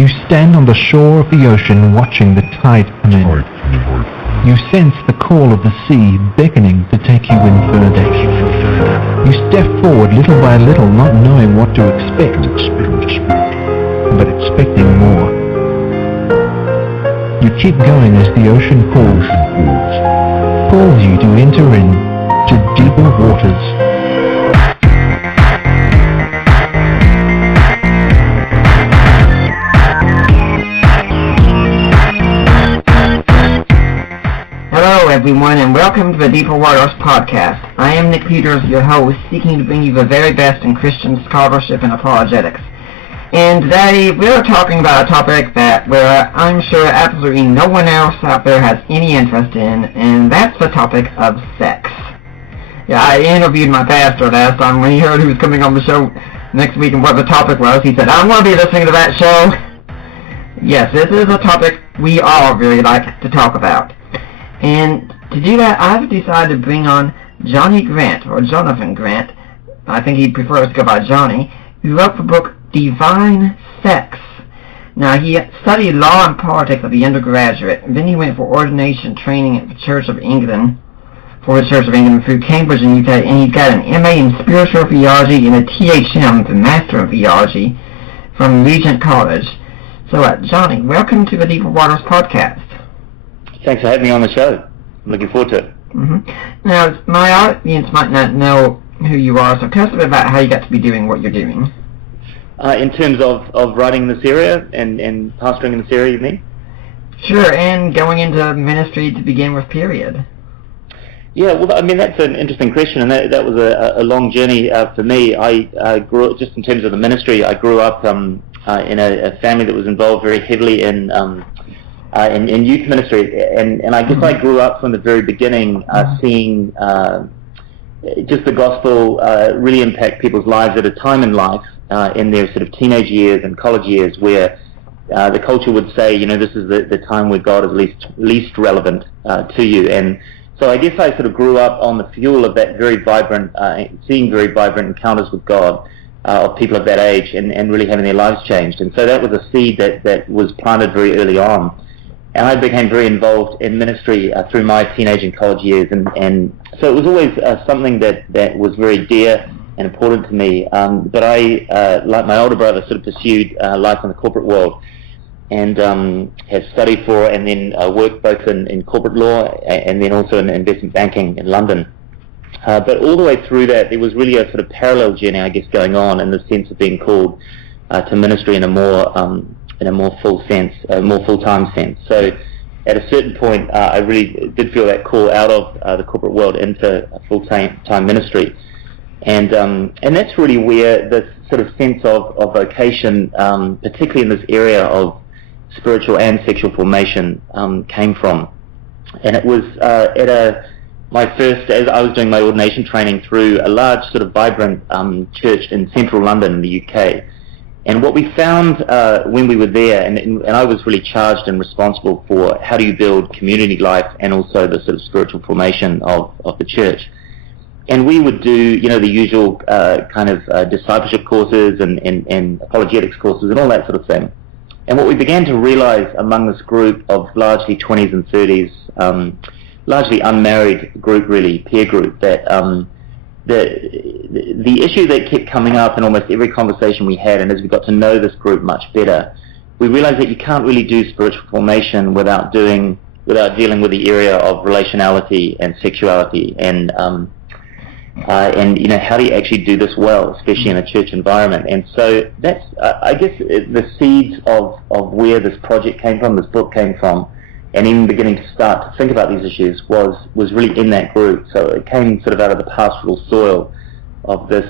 You stand on the shore of the ocean watching the tide come in. You sense the call of the sea beckoning to take you in further. You step forward little by little, not knowing what to expect, but expecting more. You keep going as the ocean calls you to enter in to deeper waters. Hello everyone, and welcome to the Deeper Waters podcast. I am Nick Peters, your host, seeking to bring you the very best in Christian scholarship and apologetics. And today we're talking about a topic where I'm sure absolutely no one else out there has any interest in, and that's the topic of sex. Yeah, I interviewed my pastor last time when he heard who was coming on the show next week and what the topic was. He said, "I want to be listening to that show." Yes, this is a topic we all really like to talk about. And to do that, I've decided to bring on Johnny Grant, or Jonathan Grant, I think he prefers to go by Johnny, who wrote the book Divine Sex. Now, he studied law and politics at the undergraduate, and then he went for ordination training at the Church of England, through Cambridge in UK, and he's got an MA in spiritual theology and a THM, the Master of Theology, from Regent College. So, Johnny, welcome to the Deeper Waters podcast. Thanks for having me on the show. I'm looking forward to it. Now, my audience might not know who you are, so tell us a bit about how you got to be doing what you're doing. In terms of writing in this area and pastoring in this area, you mean? Sure, and going into ministry to begin with, period. Yeah, well, I mean, that's an interesting question, and that was a long journey for me. I grew up, just in terms of the ministry, I grew up in a family that was involved very heavily in youth ministry, and I guess I grew up from the very beginning seeing just the gospel really impact people's lives at a time in life, in their sort of teenage years and college years, where the culture would say, you know, this is the time where God is least relevant to you. And so I guess I sort of grew up on the fuel of that very vibrant, seeing very vibrant encounters with God of people of that age, and really having their lives changed. And so that was a seed that was planted very early on. And I became very involved in ministry through my teenage and college years, and so it was always something that was very dear and important to me. But I, like my older brother, sort of pursued life in the corporate world, and have studied for and then worked both in corporate law and then also in investment banking in London. But all the way through that, there was really a sort of parallel journey, I guess, going on in the sense of being called to ministry in a more full-time sense. So at a certain point, I really did feel that call out of the corporate world into a full-time ministry. And that's really where this sort of sense of vocation, particularly in this area of spiritual and sexual formation, came from. And it was as I was doing my ordination training through a large sort of vibrant church in central London in the UK. And what we found when we were there, and I was really charged and responsible for how do you build community life and also the sort of spiritual formation of the church. And we would do, you know, the usual kind of discipleship courses and apologetics courses and all that sort of thing. And what we began to realize among this group of largely 20s and 30s, largely unmarried group really, peer group, that the issue that kept coming up in almost every conversation we had, and as we got to know this group much better, we realized that you can't really do spiritual formation without dealing with the area of relationality and sexuality, and you know, how do you actually do this well, especially in a church environment? And so that's I guess the seeds of where this project came from, this book came from, and even beginning to start to think about these issues was really in that group. So it came sort of out of the pastoral soil of this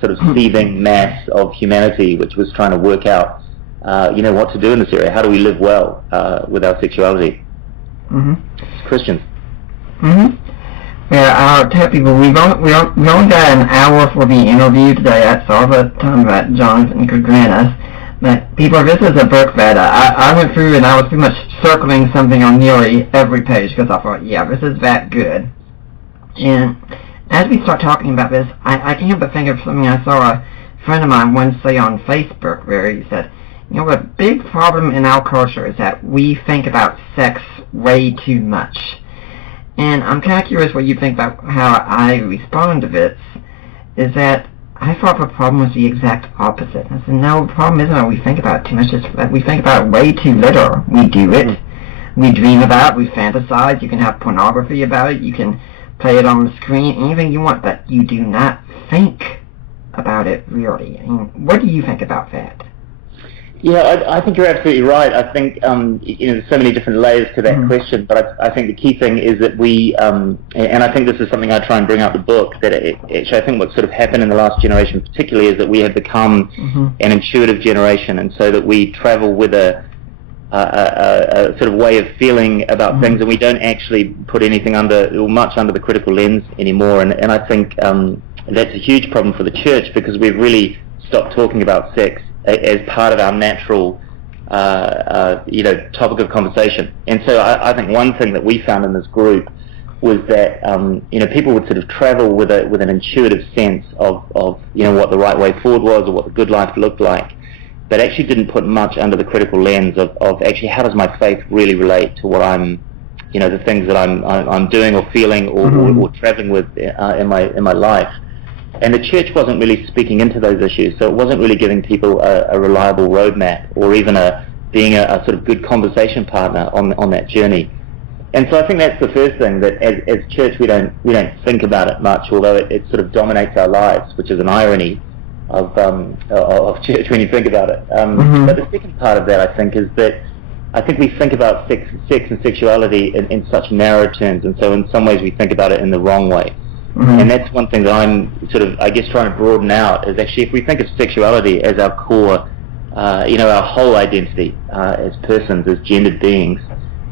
sort of seething mass of humanity, which was trying to work out, you know, what to do in this area. How do we live well with our sexuality as Christians? Yeah, I'll tell people we only got an hour for the interview today. That's all the time that Jonathan could grant us. But people, this is a book that I went through, and I was pretty much circling something on nearly every page because I thought, yeah, this is that good. And as we start talking about this, I can't help but think of something I saw a friend of mine once say on Facebook, where he said, You know, the big problem in our culture is that we think about sex way too much. And I'm kind of curious what you think about how I respond to this, is that I thought the problem was the exact opposite. I said, no, the problem isn't that we think about it too much, it's that we think about it way too little. We do it, we dream about it, we fantasize, you can have pornography about it, you can play it on the screen, anything you want, but you do not think about it really. I mean, what do you think about that? Yeah, I think you're absolutely right. I think there's so many different layers to that question, but I think the key thing is that we, and I think this is something I try and bring out in the book, that actually I think what sort of happened in the last generation particularly is that we have become an intuitive generation, and so that we travel with a sort of way of feeling about things, and we don't actually put anything much under the critical lens anymore, and I think that's a huge problem for the church, because we've really stopped talking about sex as part of our natural topic of conversation. And so I think one thing that we found in this group was that people would sort of travel with an intuitive sense of what the right way forward was, or what the good life looked like, but actually didn't put much under the critical lens of actually how does my faith really relate to what I'm, the things that I'm doing or feeling or traveling with in my life. And the church wasn't really speaking into those issues, so it wasn't really giving people a reliable roadmap, or even being a sort of good conversation partner on that journey. And so I think that's the first thing, that as church we don't think about it much, although it sort of dominates our lives, which is an irony of church when you think about it. But the second part of that, I think, is that I think we think about sex and sexuality in such narrow terms, and so in some ways we think about it in the wrong way. And that's one thing that I'm sort of, I guess, trying to broaden out, is actually if we think of sexuality as our core, our whole identity as persons, as gendered beings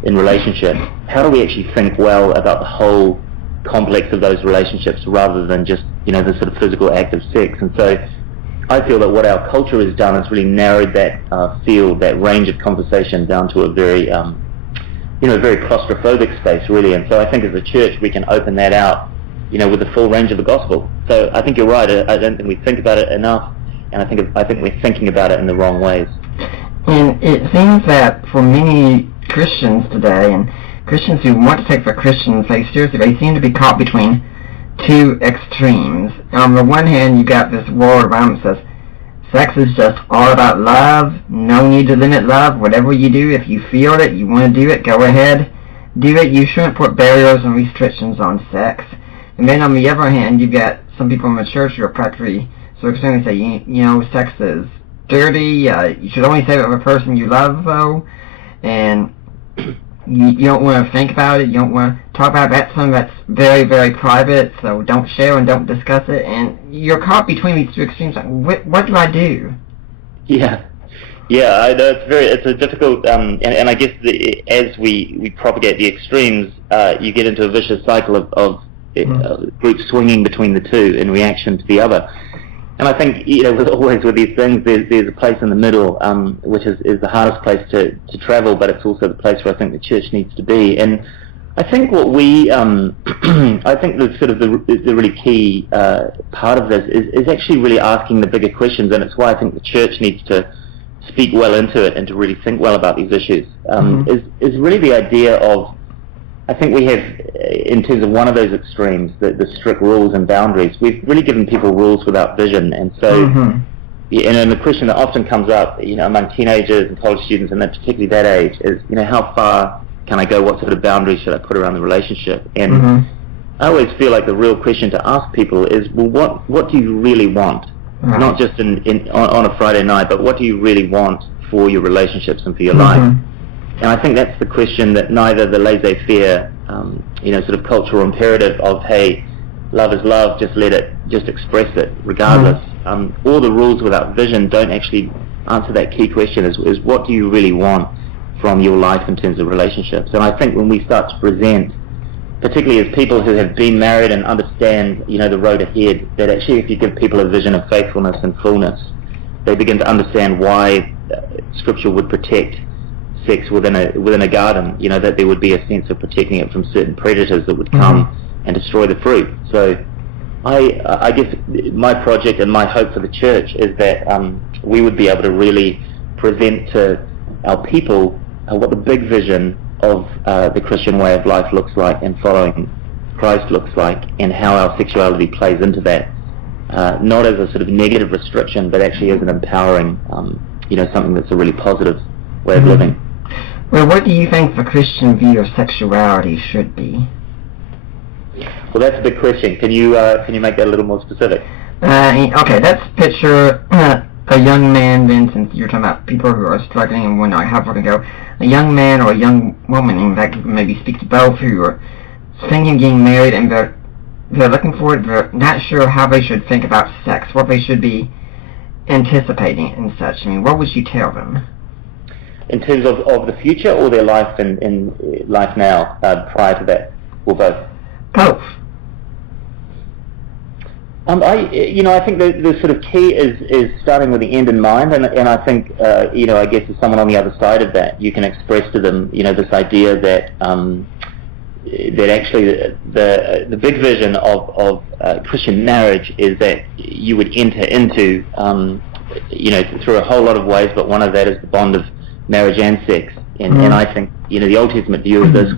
in relationship, how do we actually think well about the whole complex of those relationships rather than just, the sort of physical act of sex? And so I feel that what our culture has done is really narrowed that field, that range of conversation down to a very, very claustrophobic space, really. And so I think as a church we can open that out, with the full range of the gospel. So I think you're right. I don't think we think about it enough, and I think we're thinking about it in the wrong ways. And it seems that for many Christians today, and Christians who want to take the Christian faith seriously, they seem to be caught between two extremes. On the one hand, you got this world around that says sex is just all about love, no need to limit love, whatever you do, if you feel it, you want to do it, go ahead, do it, you shouldn't put barriers and restrictions on sex. And then on the other hand, you've got some people in the church who are practically sort of saying, sex is dirty, you should only say it with a person you love, though, and you don't want to think about it, you don't want to talk about it. That's something that's very, very private, so don't share and don't discuss it, and you're caught between these two extremes. Like, what do I do? Yeah, I know it's a difficult, and I guess as we propagate the extremes, you get into a vicious cycle of groups swinging between the two in reaction to the other. And I think, always with these things, there's a place in the middle, which is the hardest place to travel, but it's also the place where I think the church needs to be. And I think what we, I think the sort of the really key part of this is actually really asking the bigger questions, and it's why I think the church needs to speak well into it and to really think well about these issues. Is really the idea of, I think we have, in terms of one of those extremes, the strict rules and boundaries, we've really given people rules without vision. And so, and the question that often comes up, among teenagers and college students, and particularly that age, is, how far can I go? What sort of boundaries should I put around the relationship? And I always feel like the real question to ask people is, well, what do you really want? Not just on a Friday night, but what do you really want for your relationships and for your life? And I think that's the question that neither the laissez-faire, sort of cultural imperative of, hey, love is love, just express it regardless, or the rules without vision don't actually answer that key question, is what do you really want from your life in terms of relationships? And I think when we start to present, particularly as people who have been married and understand, the road ahead, that actually if you give people a vision of faithfulness and fullness, they begin to understand why Scripture would protect sex within a garden, that there would be a sense of protecting it from certain predators that would come and destroy the fruit. So I guess my project and my hope for the church is that we would be able to really present to our people what the big vision of the Christian way of life looks like and following Christ looks like, and how our sexuality plays into that, not as a sort of negative restriction, but actually as an empowering, something that's a really positive way of living. Well, what do you think the Christian view of sexuality should be? Well, that's a big question. Can you make that a little more specific? Okay, let's picture a young man, then, since you're talking about people who are struggling and wondering how far to go, a young man or a young woman, in fact, maybe speak to both, who are thinking of getting married, and they're looking forward, they're not sure how they should think about sex, what they should be anticipating and such. I mean, what would you tell them? In terms of the future, or their life in life now, prior to that, or both? Both. I think the sort of key is starting with the end in mind, and I think I guess as someone on the other side of that, you can express to them this idea that that actually the big vision of Christian marriage is that you would enter into through a whole lot of ways, but one of that is the bond of marriage and sex, and I think the Old Testament view of this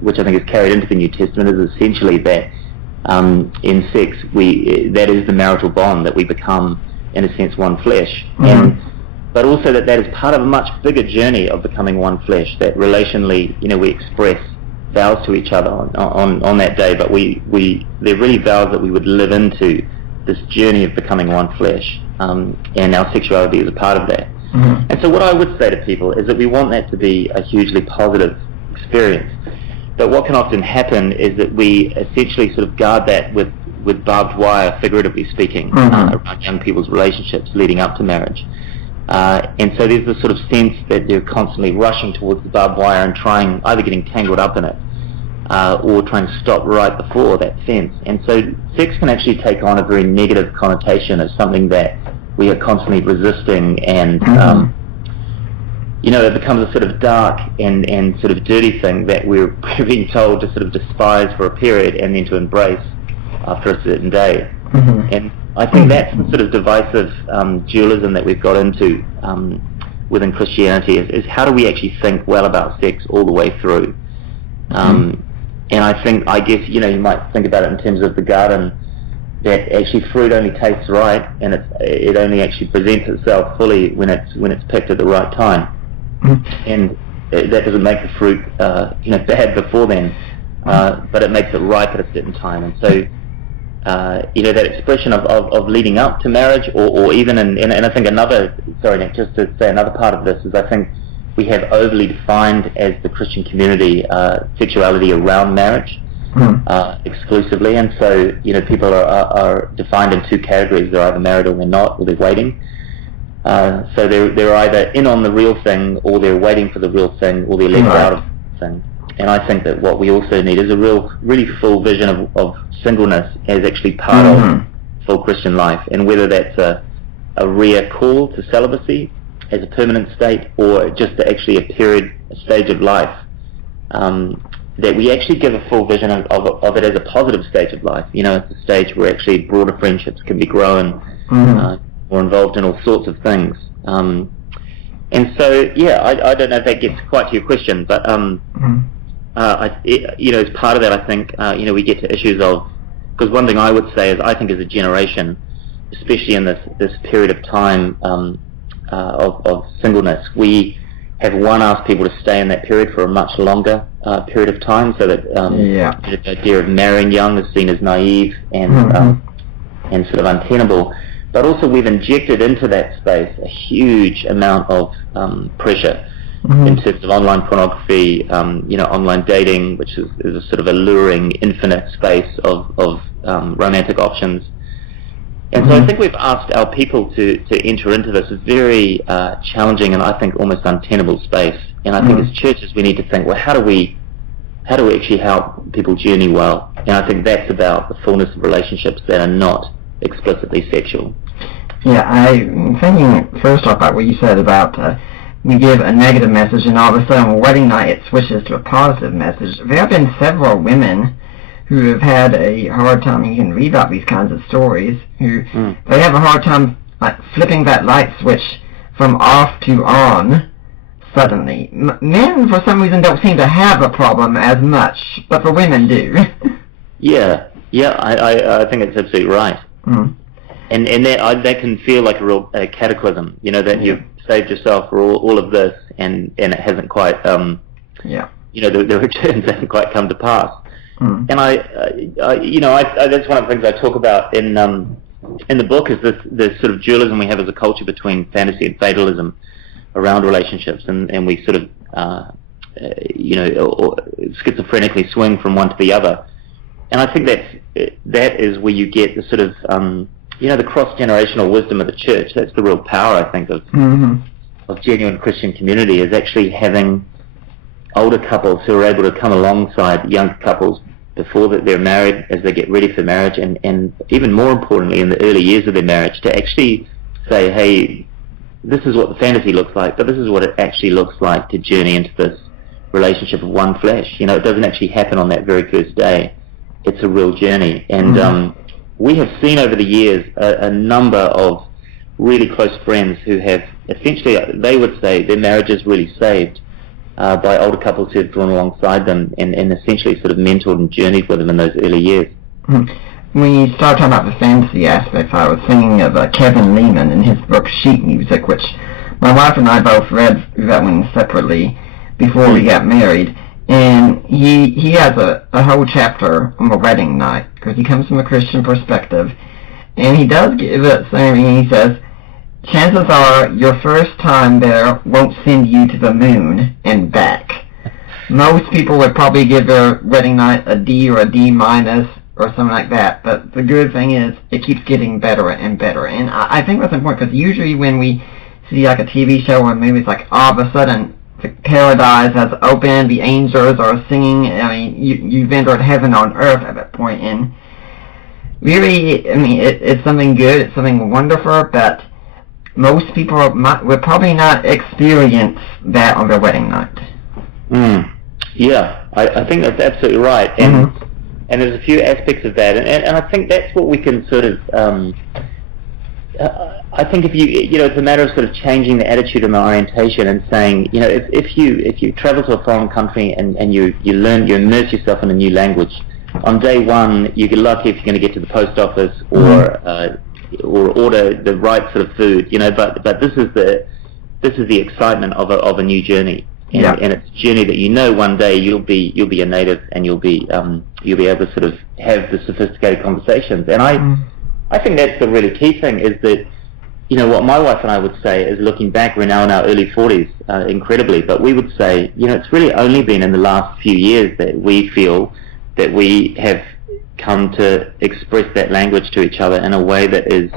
which I think is carried into the New Testament, is essentially that in sex that is the marital bond, that we become in a sense one flesh, but also that is part of a much bigger journey of becoming one flesh, that relationally we express vows to each other on that day, but they're really vows that we would live into this journey of becoming one flesh, and our sexuality is a part of that. And so what I would say to people is that we want that to be a hugely positive experience. But what can often happen is that we essentially sort of guard that with barbed wire, figuratively speaking, around young people's relationships leading up to marriage. And so there's this sort of sense that they're constantly rushing towards the barbed wire and either getting tangled up in it, or trying to stop right before that fence. And so sex can actually take on a very negative connotation as something that we are constantly resisting, and it becomes a sort of dark and sort of dirty thing that we're being told to sort of despise for a period and then to embrace after a certain day. And I think that's the sort of divisive dualism that we've got into within Christianity, is how do we actually think well about sex all the way through? And I guess you might think about it in terms of the garden, that actually fruit only tastes right, and it only actually presents itself fully when it's picked at the right time. And that doesn't make the fruit bad before then, but it makes it ripe at a certain time. And so that expression of leading up to marriage, or even and I think Nick, just to say another part of this is, I think we have overly defined as the Christian community sexuality around marriage exclusively, and so people are defined in two categories. They're either married or they're not, or they're waiting. So they're either in on the real thing, or they're waiting for the real thing, or they're left out of the thing. And I think that what we also need is a really full vision of singleness as actually part of full Christian life, and whether that's a rare call to celibacy as a permanent state, or just actually a stage of life, that we actually give a full vision of it as a positive stage of life. It's a stage where actually broader friendships can be grown, or involved in all sorts of things. And so, I don't know if that gets quite to your question, but as part of that, I think we get to issues of, because one thing I would say is, I think as a generation, especially in this period of time of singleness, we have asked people to stay in that period for a much longer period of time, so that the idea of marrying young is seen as naive and sort of untenable. But also we've injected into that space a huge amount of pressure in terms of online pornography, online dating, which is a sort of alluring, infinite space of romantic options. And so I think we've asked our people to enter into this very challenging and I think almost untenable space. And I think as churches we need to think, well, how do we actually help people journey well? And I think that's about the fullness of relationships that are not explicitly sexual. Yeah, I'm thinking first off about what you said about we give a negative message, and all of a sudden on wedding night it switches to a positive message. There have been several women who have had a hard time, you can read about these kinds of stories, who they have a hard time flipping that light switch from off to on suddenly. Men, for some reason, don't seem to have a problem as much, but for women do. Yeah, I think it's absolutely right. Mm. And that can feel like a real cataclysm, that you've saved yourself for all of this, and it hasn't quite, the returns haven't quite come to pass. Mm. And I that's one of the things I talk about in the book, is this sort of dualism we have as a culture between fantasy and fatalism around relationships, and we sort of or schizophrenically swing from one to the other. And I think that is where you get the sort of the cross-generational wisdom of the church. That's the real power, I think, of genuine Christian community, is actually having older couples who are able to come alongside younger couples before that they're married, as they get ready for marriage, and even more importantly in the early years of their marriage, to actually say, hey, this is what the fantasy looks like, but this is what it actually looks like to journey into this relationship of one flesh. It doesn't actually happen on that very first day. It's a real journey. And we have seen over the years a number of really close friends who have essentially, they would say, their marriage is really saved by older couples who have drawn alongside them and essentially sort of mentored and journeyed with them in those early years. When you start talking about the fantasy aspects, I was thinking of Kevin Lehman in his book Sheet Music, which my wife and I both read that one separately before we got married. And he has a whole chapter on the wedding night, because he comes from a Christian perspective. And he does give it saying, he says, chances are your first time there won't send you to the moon and back. Most people would probably give their wedding night a D or a D minus or something like that. But the good thing is it keeps getting better and better. And I think that's important, because usually when we see like a TV show or movie, it's like all of a sudden the paradise has opened, the angels are singing. I mean, you've entered heaven on earth at that point. And really, I mean, it's something good, it's something wonderful, but most people will probably not experience that on their wedding night. Yeah, I think that's absolutely right. And and there's a few aspects of that, and I think that's what we can sort of. I think if it's a matter of sort of changing the attitude and the orientation, and saying, if you travel to a foreign country and you immerse yourself in a new language, on day one you get lucky if you're going to get to the post office or order the right sort of food, but this is the excitement of a new journey, and it's a journey that one day you'll be a native, and you'll be able to sort of have the sophisticated conversations. And I think that's the really key thing, is that what my wife and I would say is, looking back, we're now in our early 40s, incredibly, but we would say it's really only been in the last few years that we feel that we have come to express that language to each other in a way that is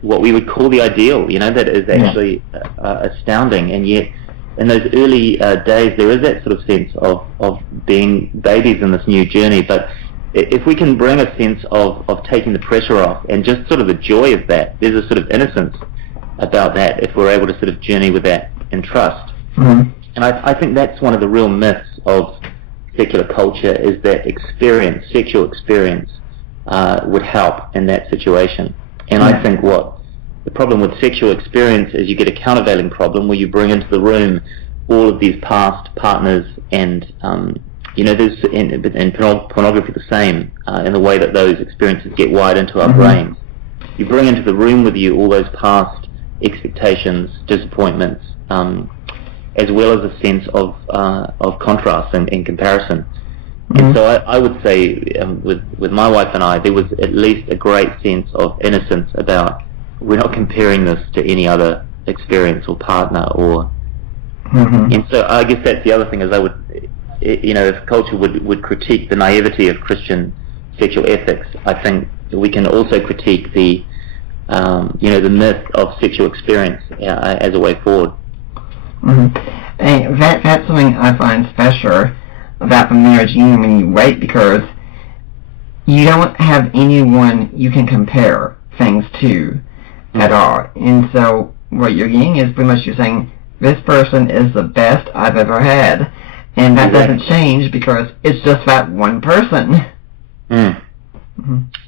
what we would call the ideal, that is actually astounding. And yet in those early days there is that sort of sense of being babies in this new journey. But if we can bring a sense of taking the pressure off, and just sort of the joy of that, there's a sort of innocence about that, if we're able to sort of journey with that in trust. And I think that's one of the real myths of secular culture, is that sexual experience would help in that situation. And I think what the problem with sexual experience is, you get a countervailing problem where you bring into the room all of these past partners, and there's in pornography the same, in the way that those experiences get wired into our brains. You bring into the room with you all those past expectations, disappointments, as well as a sense of contrast and comparison. And so I would say, with my wife and I, there was at least a great sense of innocence about, we're not comparing this to any other experience or partner, or and so I guess that's the other thing, is I would, if culture would critique the naivety of Christian sexual ethics, I think we can also critique the the myth of sexual experience as a way forward. And that's something I find special about the marriage union when you wait, because you don't have anyone you can compare things to at all. And so what you're getting is pretty much, you're saying, this person is the best I've ever had. And that doesn't change, because it's just that one person.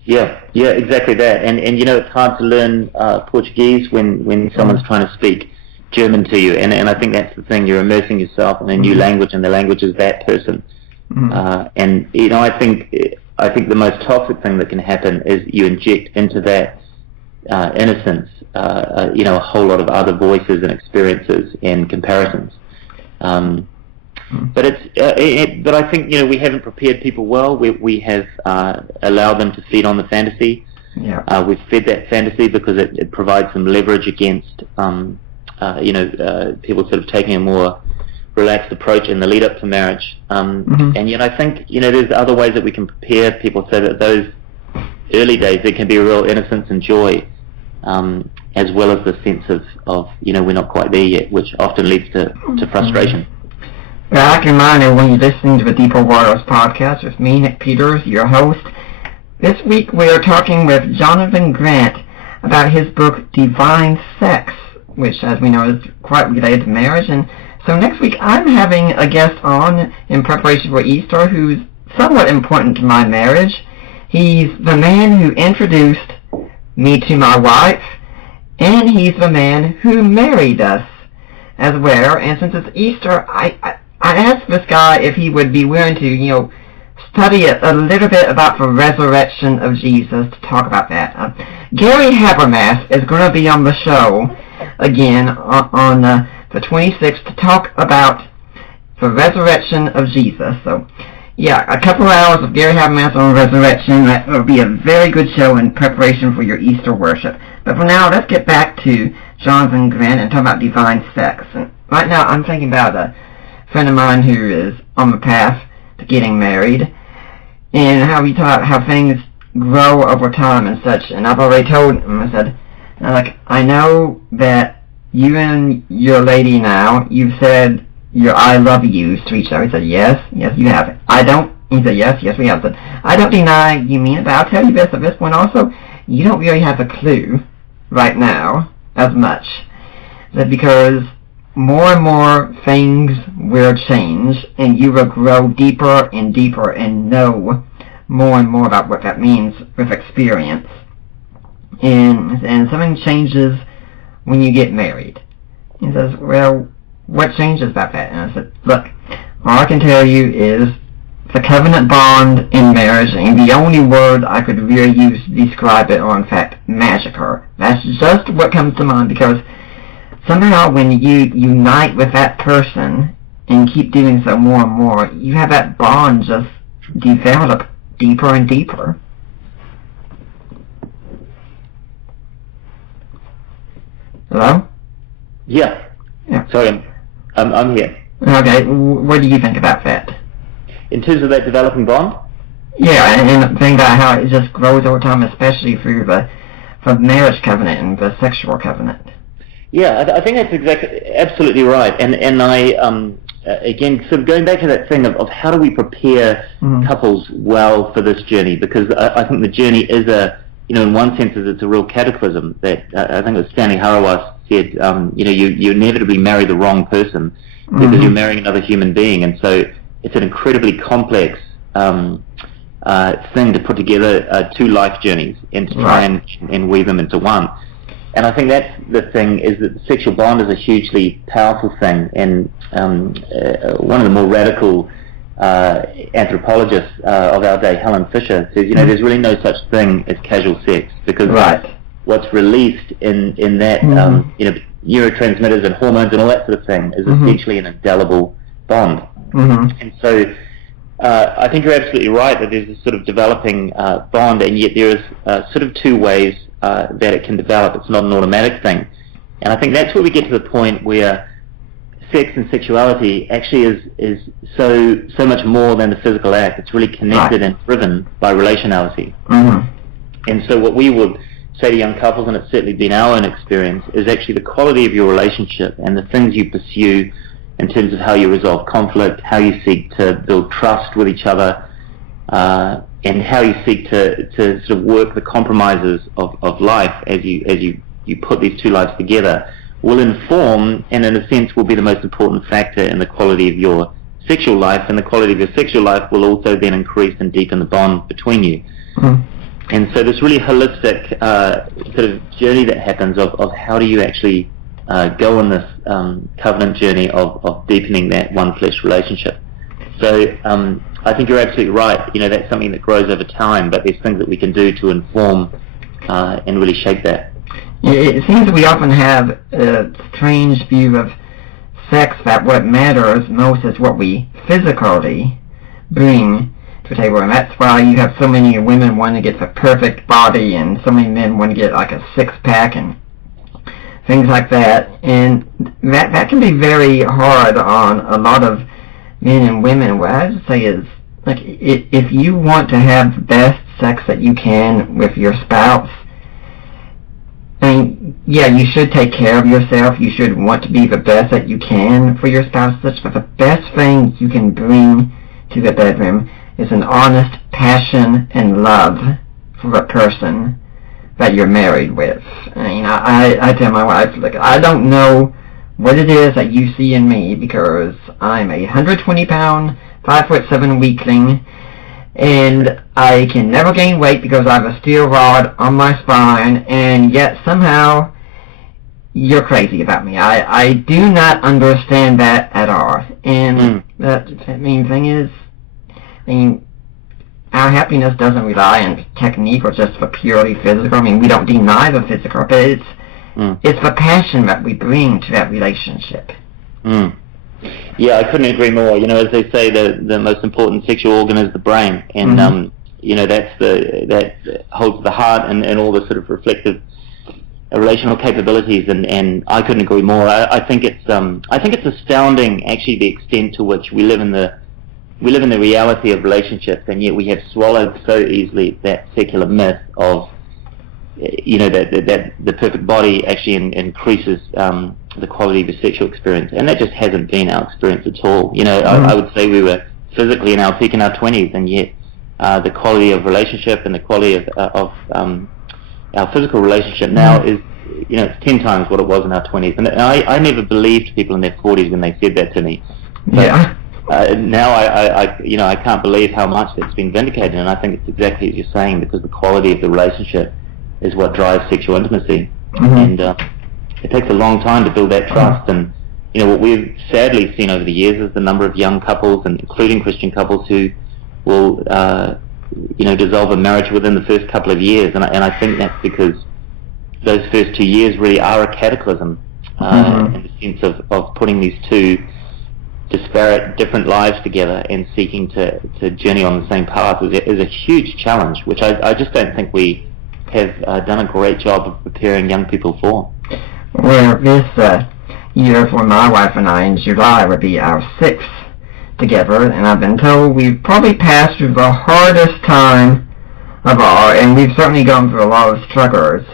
Yeah, exactly that. And it's hard to learn Portuguese when someone's trying to speak German to you. And I think that's the thing. You're immersing yourself in a new language, and the language is that person. And I think the most toxic thing that can happen is you inject into that innocence, a whole lot of other voices and experiences and comparisons. But but I think we haven't prepared people well. We have allowed them to feed on the fantasy. Yeah. We've fed that fantasy because it provides some leverage against people sort of taking a more relaxed approach in the lead up to marriage. And yet I think there's other ways that we can prepare people so that those early days there can be a real innocence and joy, as well as the sense of we're not quite there yet, which often leads to frustration. Well, I can remind everyone you're listening to the Deeper Waters podcast with me, Nick Peters, your host. This week we are talking with Jonathan Grant about his book Divine Sex, which, as we know, is quite related to marriage. And so next week I'm having a guest on in preparation for Easter who's somewhat important to my marriage. He's the man who introduced me to my wife, and he's the man who married us as well. And since it's Easter, I asked this guy if he would be willing to, study a little bit about the resurrection of Jesus to talk about that. Gary Habermas is going to be on the show again on the 26th to talk about the resurrection of Jesus. So, yeah, a couple of hours of Gary Habermas on resurrection. That will be a very good show in preparation for your Easter worship. But for now, let's get back to Jonathan Grant and talk about divine sex. And right now, I'm thinking about a friend of mine who is on the path to getting married, and how he taught how things grow over time and such. And I've already told him, I said, I know that you and your lady now, you've said your I love yous to each other. He said, yes, you have. I don't. He said, yes, we have. I said, I don't deny you mean it, but I'll tell you this at this point also, you don't really have a clue right now as much. I said, because more and more things will change, and you will grow deeper and deeper and know more and more about what that means with experience. And something changes when you get married. He says, well, what changes about that? And I said, look, all I can tell you is the covenant bond in marriage, and the only word I could really use to describe it, or in fact, Macrh. That's just what comes to mind, because somehow when you unite with that person and keep doing so more and more, you have that bond just develop deeper and deeper. Hello? Yeah. Sorry, I'm here. Okay, what do you think about that? In terms of that developing bond? Yeah, and think about how it just grows over time, especially through the marriage covenant and the sexual covenant. Yeah, I think that's absolutely right. And I, again, sort of going back to that thing of how do we prepare couples well for this journey? Because I think the journey is in one sense, it's a real cataclysm. That I think it was Stanley Hauerwas said, you inevitably marry the wrong person because you're marrying another human being. And so it's an incredibly complex thing to put together two life journeys and to try and weave them into one. And I think that's the thing, is that the sexual bond is a hugely powerful thing. And one of the more radical anthropologists of our day, Helen Fisher, says, there's really no such thing as casual sex, because what's released in that, neurotransmitters and hormones and all that sort of thing is essentially an indelible bond. And so I think you're absolutely right that there's this sort of developing bond, and yet there is sort of two ways that it can develop. It's not an automatic thing. And I think that's where we get to the point where sex and sexuality actually is so much more than the physical act. It's really connected and driven by relationality. And so what we would say to young couples, and it's certainly been our own experience, is actually the quality of your relationship and the things you pursue in terms of how you resolve conflict, how you seek to build trust with each other, and how you seek to sort of work the compromises of life as you put these two lives together, will inform, and in a sense will be the most important factor in the quality of your sexual life, and the quality of your sexual life will also then increase and deepen the bond between you. And so this really holistic sort of journey that happens of how do you actually go on this covenant journey of deepening that one flesh relationship. So I think you're absolutely right. That's something that grows over time, but there's things that we can do to inform and really shape that. It seems that we often have a strange view of sex, that what matters most is what we physically bring to the table, and that's why you have so many women wanting to get the perfect body and so many men want to get like a six-pack and things like that, and that can be very hard on a lot of men and women. What I would say is, like, if you want to have the best sex that you can with your spouse, I mean, yeah, you should take care of yourself. You should want to be the best that you can for your spouse, but the best thing you can bring to the bedroom is an honest passion and love for the person that you're married with. I mean, I tell my wife, look, I don't know what it is that you see in me, because I'm a 120-pound, 5'7" weakling, and I can never gain weight because I have a steel rod on my spine, and yet somehow you're crazy about me. I do not understand that at all. And the main thing is, our happiness doesn't rely on technique or just for purely physical. I mean, we don't deny the physical, but it's the passion that we bring to that relationship. Yeah, I couldn't agree more. As they say, the most important sexual organ is the brain, and that holds the heart and all the sort of reflective relational capabilities. And I couldn't agree more. I think it's astounding, actually, the extent to which we live in the reality of relationships, and yet we have swallowed so easily that secular myth of that the perfect body actually increases the quality of the sexual experience, and that just hasn't been our experience at all. I would say we were physically in our peak in our 20s, and yet the quality of relationship and the quality of our physical relationship now is, it's 10 times what it was in our 20s. And I never believed people in their 40s when they said that to me. But, now I can't believe how much that's been vindicated, and I think it's exactly as you're saying, because the quality of the relationship is what drives sexual intimacy, and it takes a long time to build that trust. And what we've sadly seen over the years is the number of young couples, and including Christian couples, who will dissolve a marriage within the first couple of years, and I think that's because those first 2 years really are a cataclysm in the sense of putting these two disparate, different lives together and seeking to journey on the same path is a huge challenge, which I just don't think we have done a great job of preparing young people for. Well, this year for my wife and I in July would be our 6th together, and I've been told we've probably passed through the hardest time of all, and we've certainly gone through a lot of struggles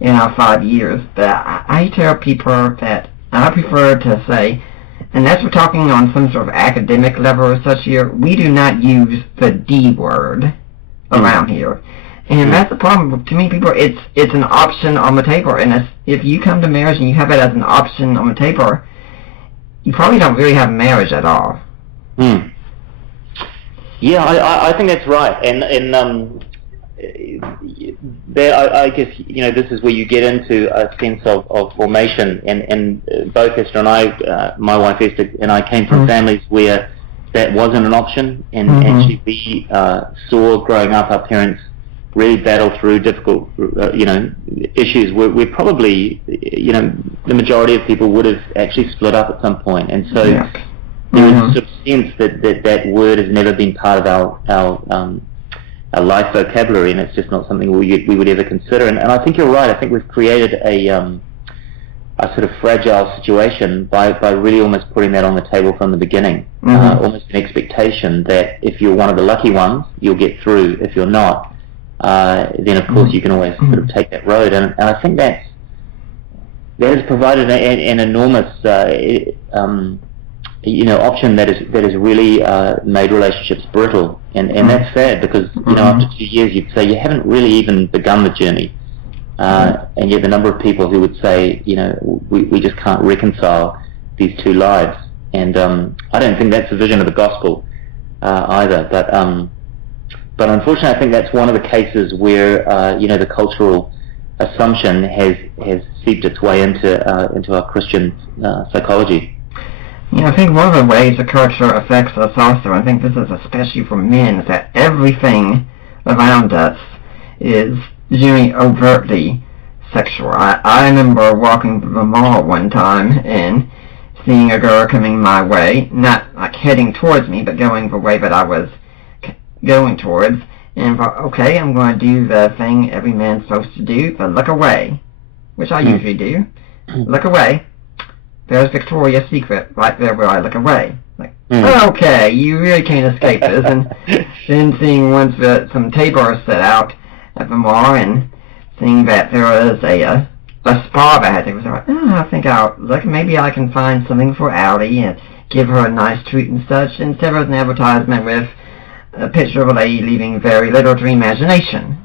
in our 5 years. But I tell people that I prefer to say, unless we're talking on some sort of academic level or such here, we do not use the D word around here. And that's the problem. To me, people, it's an option on the table. And if you come to marriage and you have it as an option on the table, you probably don't really have marriage at all. Yeah, I think that's right. And there, I guess, this is where you get into a sense of formation. And both Esther and I, my wife Esther and I, came from families where that wasn't an option. And actually we saw growing up our parents really battle through difficult, issues where probably, the majority of people would have actually split up at some point. And so there is a sort of sense that word has never been part of our life vocabulary, and it's just not something we would ever consider. And I think you're right. I think we've created a sort of fragile situation by really almost putting that on the table from the beginning. Almost an expectation that if you're one of the lucky ones, you'll get through. If you're not, then of course you can always sort of take that road. And I think that has provided an enormous option that has really made relationships brittle, and that's sad, because after 2 years you'd say you haven't really even begun the journey, and yet the number of people who would say we just can't reconcile these two lives, and I don't think that's the vision of the gospel either. But But unfortunately, I think that's one of the cases where the cultural assumption has seeped its way into our Christian psychology. Yeah, I think one of the ways the culture affects us also, I think this is especially for men, is that everything around us is generally overtly sexual. I remember walking through the mall one time and seeing a girl coming my way, not like heading towards me, but going the way that I was going towards, and thought, okay, I'm going to do the thing every man's supposed to do, but look away, which I usually do. Look away. There's Victoria's Secret right there where I look away. Like, okay, you really can't escape this. And then seeing once that some tables set out at the mall, and seeing that there was a spa that had it, was like, I think I'll look. Maybe I can find something for Allie and give her a nice treat and such. Instead of an advertisement with a picture of a lady leaving very little to imagination.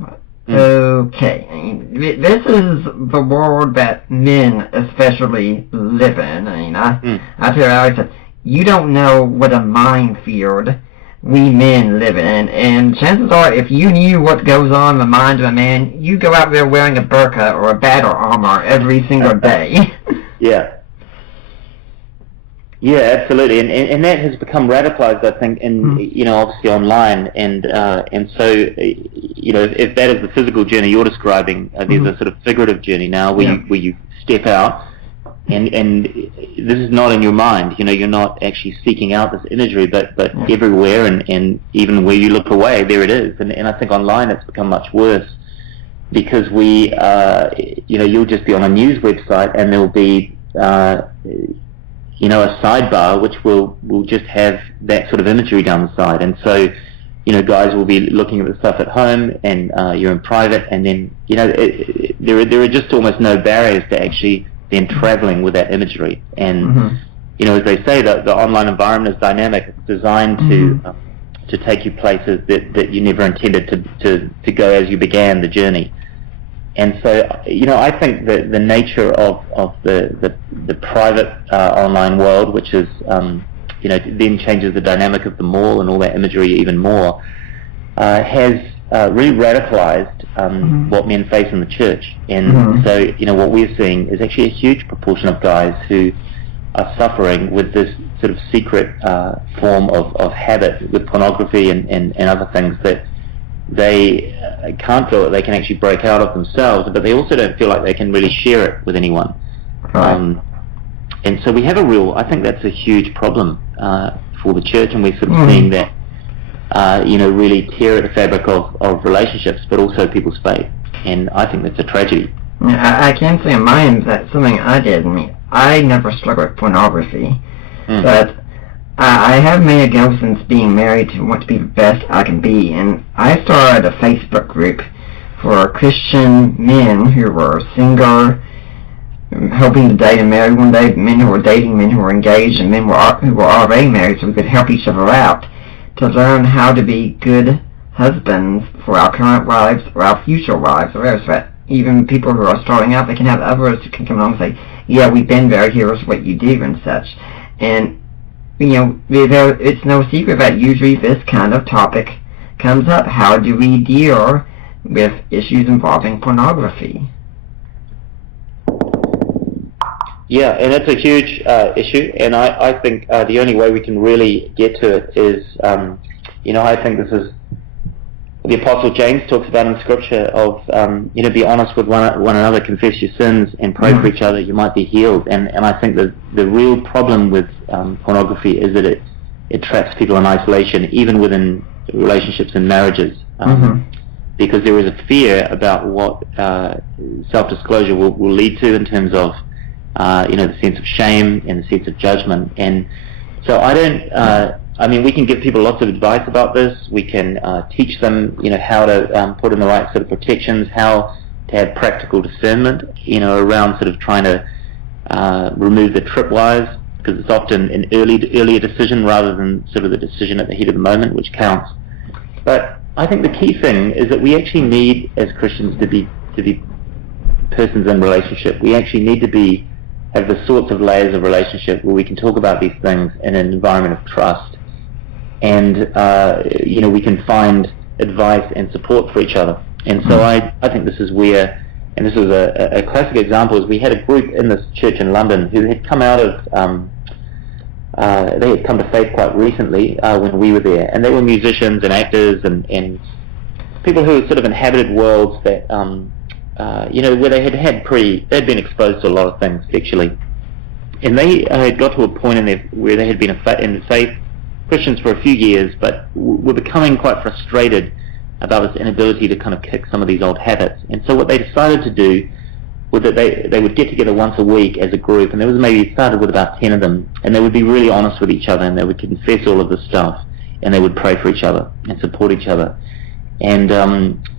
Okay, I mean, this is the world that men especially live in. I mean, I tell Allie, said, you don't know what a minefield we men live in, and chances are, if you knew what goes on in the mind of a man, you go out there wearing a burqa or a battle armor every single day. Yeah, absolutely, and that has become radicalized, I think, in obviously online, and so if that is the physical journey you're describing, there's a sort of figurative journey now where you step out, and this is not in your mind. You're not actually seeking out this imagery, but everywhere, and even where you look away, there it is. And I think online it's become much worse, because you'll just be on a news website, and there'll be a sidebar which will just have that sort of imagery down the side, and so guys will be looking at the stuff at home, and you're in private, and then there are just almost no barriers to actually then traveling with that imagery. And as they say, the online environment is dynamic. It's designed to take you places that you never intended to go as you began the journey. And so, I think that the nature of the private online world, which is, then changes the dynamic of the mall and all that imagery even more, has really radicalized what men face in the church. And so, what we're seeing is actually a huge proportion of guys who are suffering with this sort of secret form of habit with pornography and other things that they can't feel that they can actually break out of themselves, but they also don't feel like they can really share it with anyone. Right. And so we have I think that's a huge problem for the church, and we're sort of seeing that, really tear at the fabric of relationships, but also people's faith. And I think that's a tragedy. I can say on my end that's something I did. I never struggled with pornography, but I have made a goal since being married to want to be the best I can be, and I started a Facebook group for Christian men who were single, hoping to date and marry one day, men who were dating, men who were engaged, and men who were already married, so we could help each other out to learn how to be good husbands for our current wives or our future wives, or else that even people who are starting out, they can have others who can come along and say, yeah, we've been there, here's what you do and such. And it's no secret that usually this kind of topic comes up. How do we deal with issues involving pornography? Yeah, and it's a huge issue, and I think the only way we can really get to it is, I think this is the Apostle James talks about in Scripture of, be honest with one another, confess your sins, and pray for each other, you might be healed. And I think that the real problem with pornography is that it traps people in isolation, even within relationships and marriages, because there is a fear about what self-disclosure will lead to in terms of, the sense of shame and the sense of judgment. And so I don't... we can give people lots of advice about this. We can teach them, how to put in the right sort of protections, how to have practical discernment, around sort of trying to remove the tripwires, because it's often an earlier decision rather than sort of the decision at the heat of the moment, which counts. But I think the key thing is that we actually need, as Christians, to be persons in relationship. We actually need to have the sorts of layers of relationship where we can talk about these things in an environment of trust. And, we can find advice and support for each other. And so I think this is where, and this was a classic example, is we had a group in this church in London who had come out of, they had come to faith quite recently when we were there, and they were musicians and actors and people who sort of inhabited worlds that, where they they'd been exposed to a lot of things sexually. And they had got to a point where they had been in faith Christians for a few years, but were becoming quite frustrated about this inability to kind of kick some of these old habits. And so what they decided to do was that they would get together once a week as a group, and there was maybe started with about 10 of them, and they would be really honest with each other, and they would confess all of this stuff, and they would pray for each other and support each other. And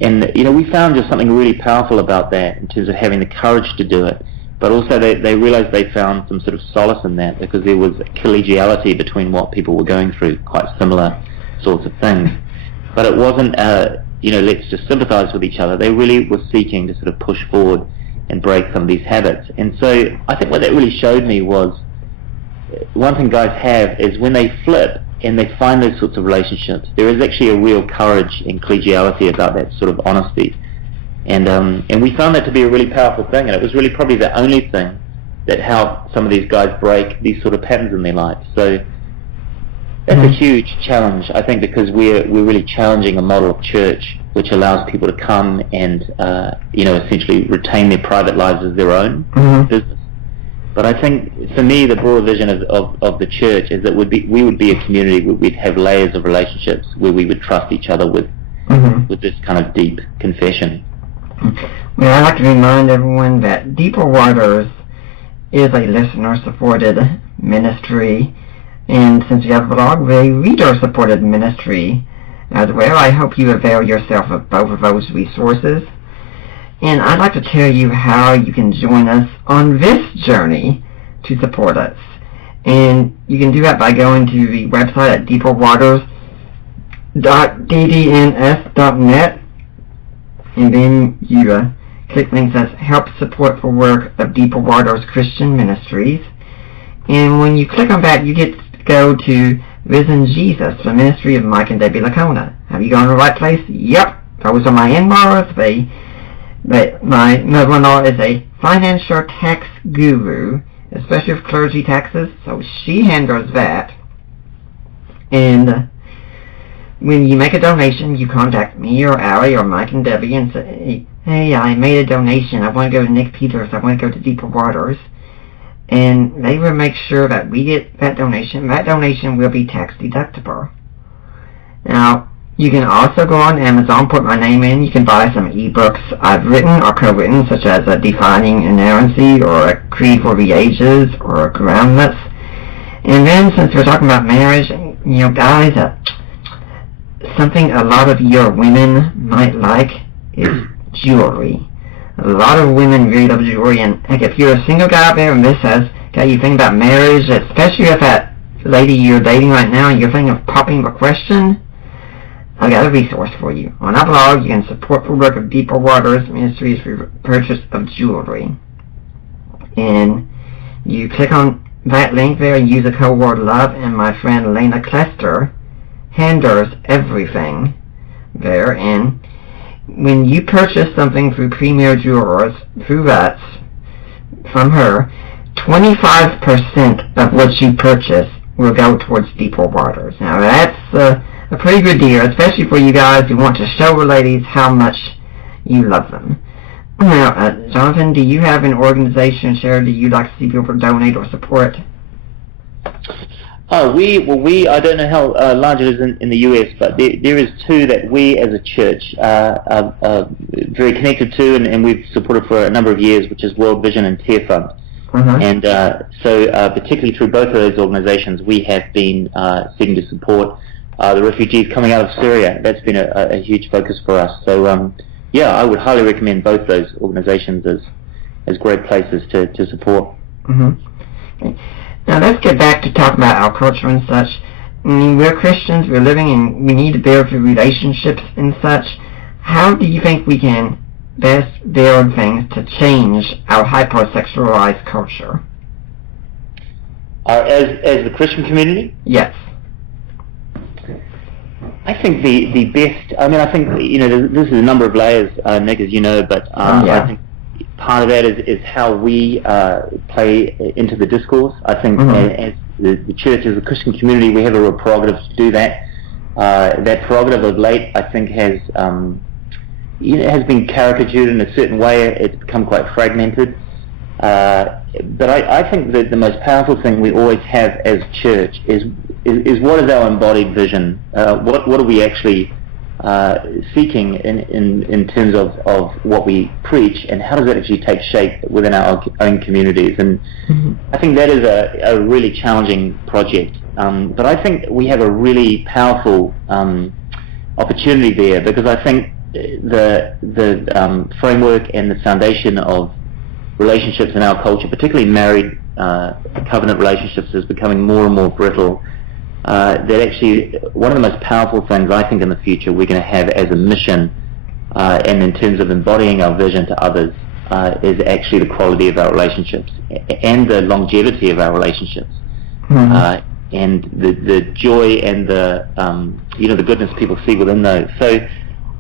we found just something really powerful about that in terms of having the courage to do it. But also they realized they found some sort of solace in that, because there was a collegiality between what people were going through, quite similar sorts of things. But it wasn't, let's just sympathize with each other. They really were seeking to sort of push forward and break some of these habits. And so I think what that really showed me was, one thing guys have is when they flip and they find those sorts of relationships, there is actually a real courage and collegiality about that sort of honesty. And we found that to be a really powerful thing, and it was really probably the only thing that helped some of these guys break these sort of patterns in their lives. So that's a huge challenge, I think, because we're really challenging a model of church which allows people to come and essentially retain their private lives as their own business. But I think, for me, the broader vision of the church is that we would be a community where we'd have layers of relationships where we would trust each other with this kind of deep confession. Well, I'd like to remind everyone that Deeper Waters is a listener-supported ministry, and since you have a blog, a reader-supported ministry as well. I hope you avail yourself of both of those resources. And I'd like to tell you how you can join us on this journey to support us. And you can do that by going to the website at deeperwaters.ddns.net, and then you click link that says Help Support for Work of Deeper Waters Christian Ministries. And when you click on that, you get to go to Risen Jesus, the ministry of Mike and Debbie Lacona. Have you gone to the right place? Yep. Those are my in-laws. My mother-in-law is a financial tax guru, especially with clergy taxes, so she handles that. And when you make a donation, you contact me or Allie or Mike and Debbie and say, hey, I made a donation. I want to go to Nick Peters. I want to go to Deeper Waters. And they will make sure that we get that donation. That donation will be tax deductible. Now, you can also go on Amazon, put my name in. You can buy some ebooks I've written or co-written, such as Defining Inerrancy or A Creed for the Ages or Groundless. And then, since we're talking about marriage, guys, something a lot of your women might like is jewelry. A lot of women really love jewelry, and heck, if you're a single guy out there and this has got you thinking about marriage, especially if that lady you're dating right now and you're thinking of popping the question, I've got a resource for you. On our blog, you can support the work of Deeper Waters Ministries for purchase of jewelry. And you click on that link there and use the code word LOVE, and my friend Lena Klester handles everything there. And when you purchase something through Premier Jewelers, through that, from her, 25% of what you purchase will go towards Deeper Waters. Now that's a pretty good deal, especially for you guys who want to show the ladies how much you love them. Now, Jonathan, do you have an organization, charity you'd like to see people donate or support? I don't know how large it is in the US, but there is two that we as a church are very connected to, and we've supported for a number of years, which is World Vision and Tear Fund. And so particularly through both of those organizations, we have been seeking to support the refugees coming out of Syria. That's been a huge focus for us. So I would highly recommend both those organizations as great places to support. Now let's get back to talking about our culture and such. I mean, we're Christians, we're living, and we need to build relationships and such. How do you think we can best build things to change our hypersexualized culture? As the Christian community? Yes. I think the best. I mean, I think this is a number of layers, Nick, as you know. But I think part of that is how we play into the discourse. I think as the church, as a Christian community, we have a real prerogative to do that. That prerogative of late, I think, has been caricatured in a certain way. It's become quite fragmented. But I think that the most powerful thing we always have as church is what is our embodied vision? What are we actually seeking in terms of what we preach, and how does that actually take shape within our own communities? And I think that is a really challenging project. But I think we have a really powerful opportunity there, because I think the framework and the foundation of relationships in our culture, particularly married covenant relationships, is becoming more and more brittle. That actually one of the most powerful things I think in the future we're going to have as a mission, and in terms of embodying our vision to others, is actually the quality of our relationships and the longevity of our relationships, and the joy and the goodness people see within those. So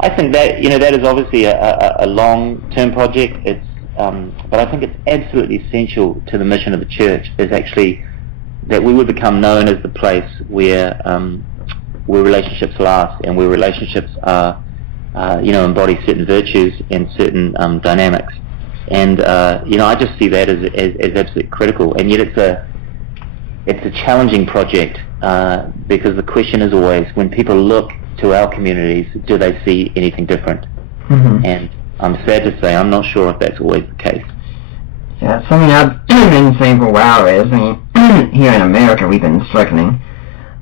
I think that that is obviously a long-term project. It's but I think it's absolutely essential to the mission of the church, is actually that we would become known as the place where relationships last, and where relationships are, embody certain virtues and certain dynamics. And I just see that as absolutely critical. And yet it's a challenging project, because the question is always, when people look to our communities, do they see anything different? And I'm sad to say I'm not sure if that's always the case. Yeah, something I've been saying for a while is, here in America we've been struggling,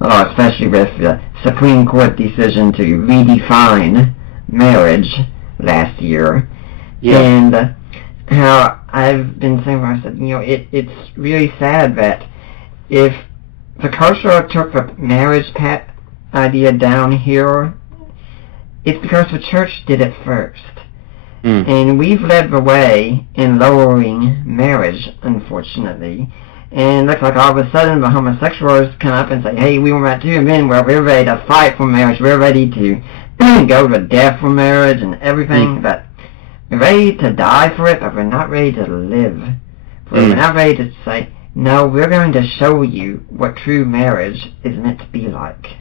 especially with the Supreme Court decision to redefine marriage last year. And how I've been saying, I said, it's really sad that if the culture took the marriage idea down here, it's because the church did it first. And we've led the way in lowering marriage, unfortunately. And it looks like all of a sudden the homosexuals come up and say, hey, we want to do men, well, we're ready to fight for marriage, we're ready to go to death for marriage and everything, but we're ready to die for it, but we're not ready to live for it. We're not ready to say, no, we're going to show you what true marriage is meant to be like.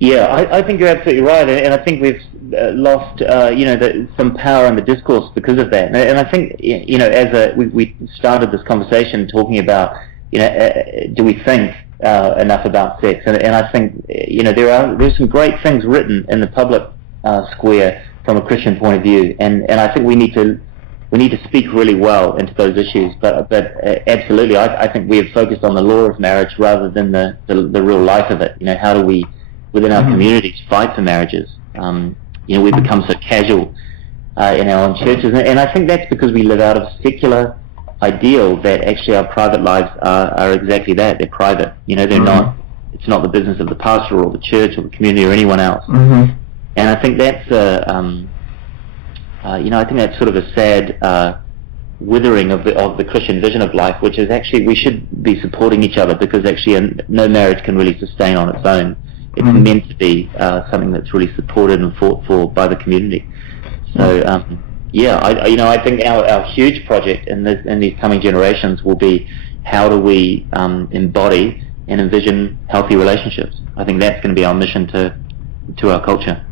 Yeah, I think you're absolutely right, and I think we've lost, some power in the discourse because of that. And I think, we started this conversation talking about, do we think enough about sex? And I think, there's some great things written in the public square from a Christian point of view, and I think we need to speak really well into those issues. But absolutely, I think we have focused on the law of marriage rather than the real life of it. How do we, within our communities, fight for marriages? We've become so casual in our own churches, and I think that's because we live out of a secular ideal that actually our private lives are exactly that. They're private. They're not. It's not the business of the pastor or the church or the community or anyone else. And I think that's I think that's sort of a sad withering of the Christian vision of life, which is actually we should be supporting each other, because actually no marriage can really sustain on its own. It's meant to be something that's really supported and fought for by the community. So I think our huge project in these coming generations will be, how do we embody and envision healthy relationships? I think that's going to be our mission to our culture.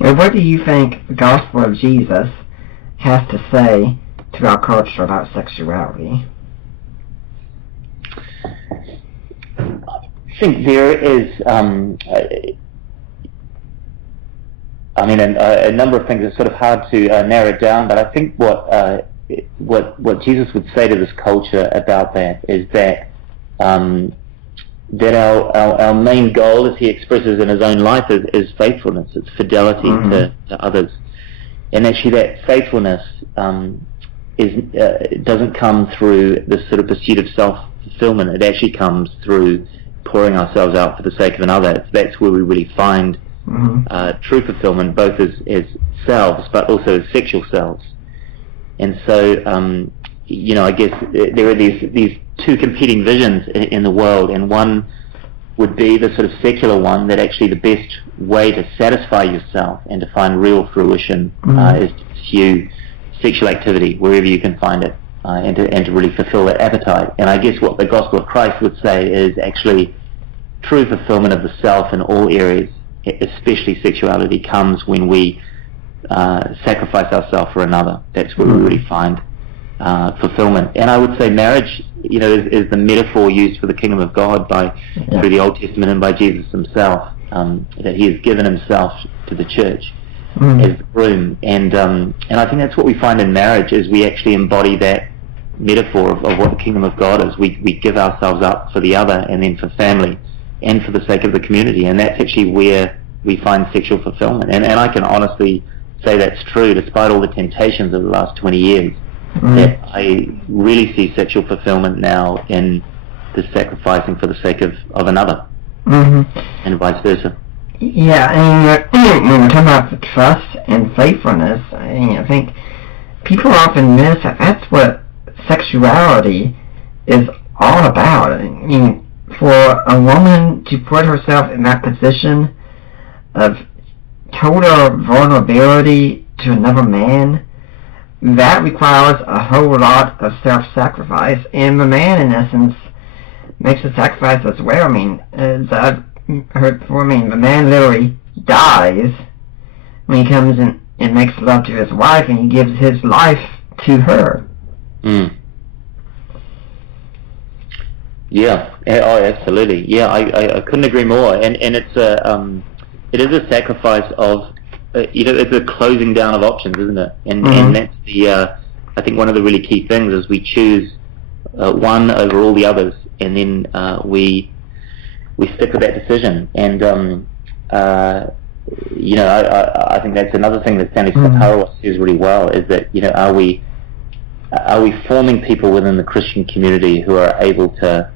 Well, what do you think the gospel of Jesus has to say to our culture about sexuality? I think there is, a number of things. It's sort of hard to narrow it down, but I think what Jesus would say to this culture about that is that that our main goal, as he expresses in his own life, is faithfulness. It's fidelity to others, and actually that faithfulness doesn't come through this sort of pursuit of self-fulfillment. It actually comes through pouring ourselves out for the sake of another. That's where we really find true fulfillment, both as selves, but also as sexual selves. And so, I guess there are these two competing visions in the world, and one would be the sort of secular one, that actually the best way to satisfy yourself and to find real fruition is to pursue sexual activity wherever you can find it, and to really fulfill that appetite. And I guess what the gospel of Christ would say is actually true fulfillment of the self in all areas, especially sexuality, comes when we sacrifice ourselves for another. That's where we really find fulfillment. And I would say marriage, is the metaphor used for the kingdom of God through the Old Testament and by Jesus himself, that he has given himself to the church as the groom. And I think that's what we find in marriage, is we actually embody that metaphor of what the kingdom of God is. We give ourselves up for the other, and then for family, and for the sake of the community. And that's actually where we find sexual fulfillment. And I can honestly say that's true, despite all the temptations of the last 20 years. That I really see sexual fulfillment now in the sacrificing for the sake of another, and vice versa. Yeah, and when we're talking about trust and faithfulness, I think people often miss that that's what sexuality is all about. I mean, for a woman to put herself in that position of total vulnerability to another man, that requires a whole lot of self-sacrifice, and the man, in essence, makes a sacrifice as well. I mean, as I've heard before, the man literally dies when he comes in and makes love to his wife, and he gives his life to her. Yeah. Oh, absolutely. Yeah, I couldn't agree more. And it's it is a sacrifice of, it's a closing down of options, isn't it? And that's I think one of the really key things is we choose one over all the others, and then we stick with that decision. And I think that's another thing that Stanley Macrh says really well, is that are we forming people within the Christian community who are able to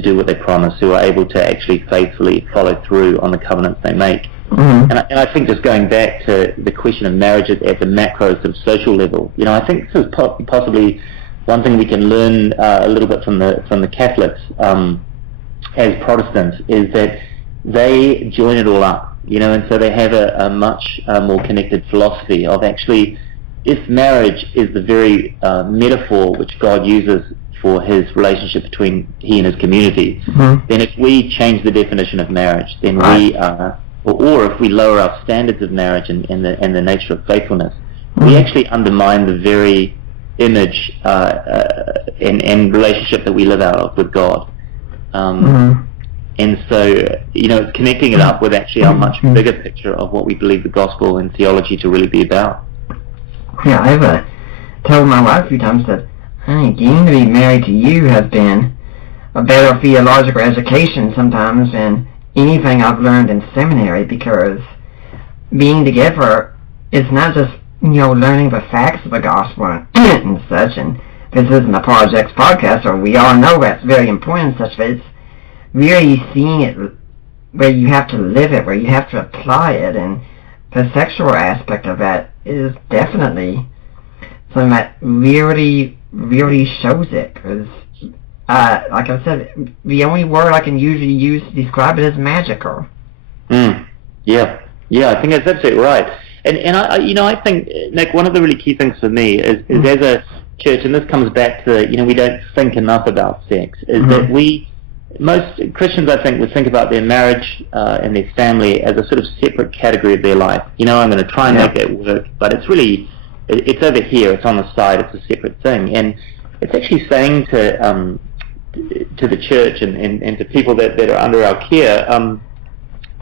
do what they promise, who are able to actually faithfully follow through on the covenants they make. And I think, just going back to the question of marriage at the macro sort of social level, I think this is possibly one thing we can learn a little bit from the Catholics as Protestants, is that they join it all up, and so they have a much more connected philosophy of actually, if marriage is the very metaphor which God uses for his relationship between he and his community, then if we change the definition of marriage, then we or if we lower our standards of marriage and the nature of faithfulness, we actually undermine the very image and relationship that we live out of with God. And so, it's connecting it up with actually our much bigger picture of what we believe the gospel and theology to really be about. Yeah, I've told my wife a few times that, getting to be married to you has been a better theological education sometimes than anything I've learned in seminary, because being together is not just, learning the facts of the gospel and such, and this isn't a Projects podcast, so we all know that's very important and such, but it's really seeing it where you have to live it, where you have to apply it, and the sexual aspect of that is definitely something that really, really shows it, because like I said, the only word I can usually use to describe it is magical. Yeah, I think that's absolutely right. And I think, Nick, one of the really key things for me is as a church, and this comes back to, we don't think enough about sex, is that most Christians, I think, would think about their marriage and their family as a sort of separate category of their life. I'm going to try and make that work, but it's really, it's over here, it's on the side, it's a separate thing. And it's actually saying to the church and to people that are under our care,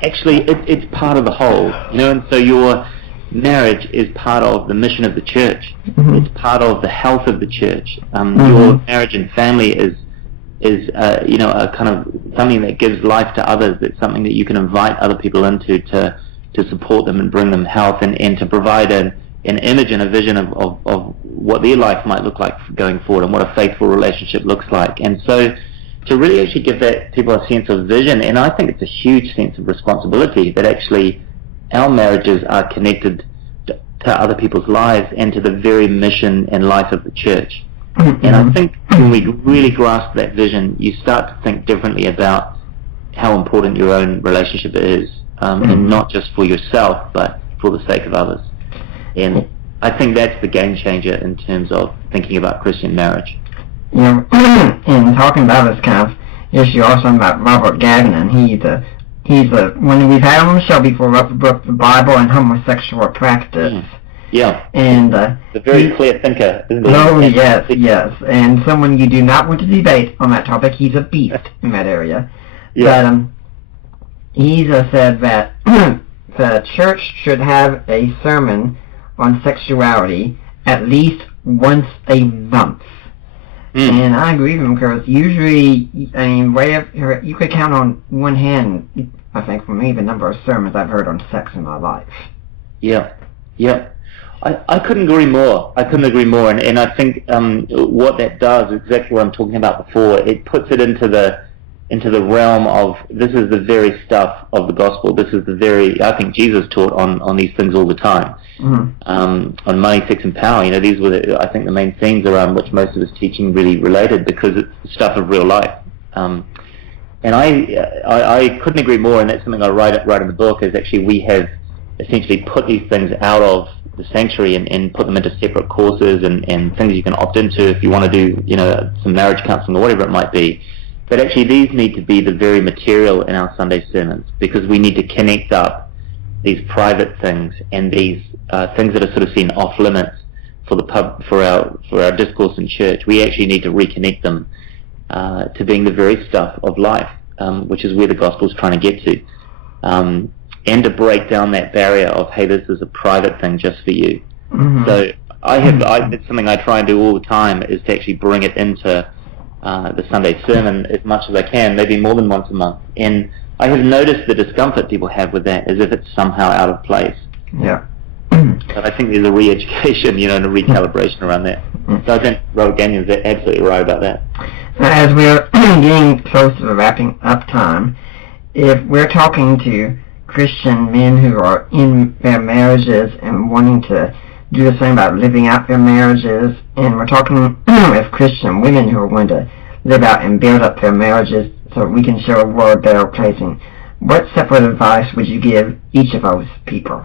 actually it's part of the whole, and so your marriage is part of the mission of the church. It's part of the health of the church. Your marriage and family is a kind of something that gives life to others. It's something that you can invite other people into to support them and bring them health, and to provide an image and a vision of what their life might look like going forward, and what a faithful relationship looks like. And so to really actually give that people a sense of vision, and I think it's a huge sense of responsibility that actually our marriages are connected to other people's lives and to the very mission and life of the church. And I think when we really grasp that vision, you start to think differently about how important your own relationship is, and not just for yourself, but for the sake of others. And I think that's the game changer in terms of thinking about Christian marriage. You know, in talking about this kind of issue, also about Robert Gavin, and when we've had him on the show before, wrote the book, The Bible and Homosexual Practice. Yeah. And a very clear thinker, isn't he? Oh, yes. And someone you do not want to debate on that topic. He's a beast in that area. Yeah. But he's said that the church should have a sermon on sexuality at least once a month. And I agree with him, because usually, I mean, you could count on one hand, I think, for me, the number of sermons I've heard on sex in my life. Yeah. I couldn't agree more. And I think what that does, exactly what I'm talking about before, it puts it into the realm of, this is the very stuff of the gospel. This is the very, I think Jesus taught on these things all the time. On money, sex, and power. You know, these were, I think, the main themes around which most of his teaching really related, because it's the stuff of real life. And I couldn't agree more, and that's something I write in the book, is actually we have essentially put these things out of the sanctuary and put them into separate courses and things you can opt into if you want to do, you know, some marriage counseling or whatever it might be. But actually these need to be the very material in our Sunday sermons, because we need to connect up these private things and these things that are sort of seen off limits for our discourse in church. We actually need to reconnect them to being the very stuff of life, which is where the gospel is trying to get to, and to break down that barrier of, hey, this is a private thing just for you. So it's something I try and do all the time, is to actually bring it into the Sunday sermon as much as I can, maybe more than once a month. And I have noticed the discomfort people have with that, as if it's somehow out of place. Yeah. But I think there's a re-education, you know, and a recalibration around that. So I think Robert Gagnon's absolutely right about that. As we're getting close to the wrapping up time, if we're talking to Christian men who are in their marriages and wanting to do the same about living out their marriages, and we're talking with Christian women who are going to live out and build up their marriages so we can show a world they're placing, what separate advice would you give each of those people?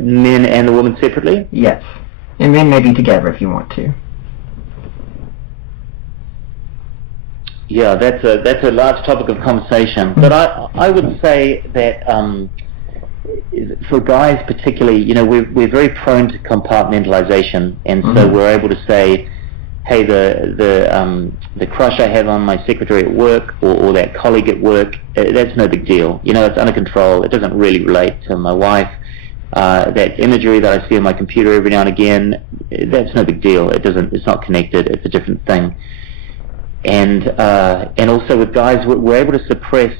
Men and the woman separately? Yes. And then maybe together if you want to. Yeah, that's a large topic of conversation. But I would say that for guys particularly, you know, we're very prone to compartmentalization, and so we're able to say, hey, the crush I have on my secretary at work or that colleague at work, that's no big deal. You know, it's under control. It doesn't really relate to my wife. That imagery that I see on my computer every now and again, that's no big deal. It's not connected. It's a different thing. And also with guys, we're able to suppress